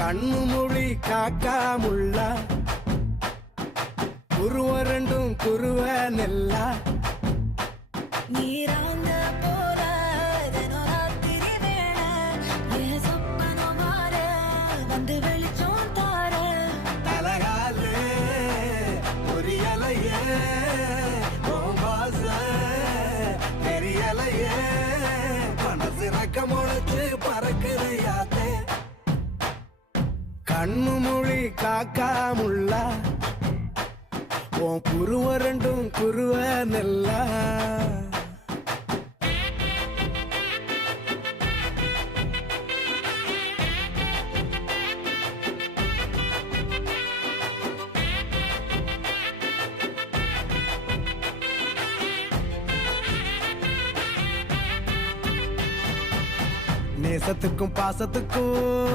கண்ணு மொழி காக்காமுள்ள குருவ ரெண்டும் குருவ நெல்லா நீராங்க போல தினராத்திரி வேளை என் சொப்பனம் மாற வந்து வெளிச்சம் தார தலகாலே பொரியலையே ஓம்பாச தெரியலையே மனசு ரக்க முளைச்சு பறக்குறையாத்தே கண்ணு மொழி காக்காமுள்ள உன் குருவ ரெண்டும் குருவ நெல்லா நேசத்துக்கும் பாசத்துக்கும்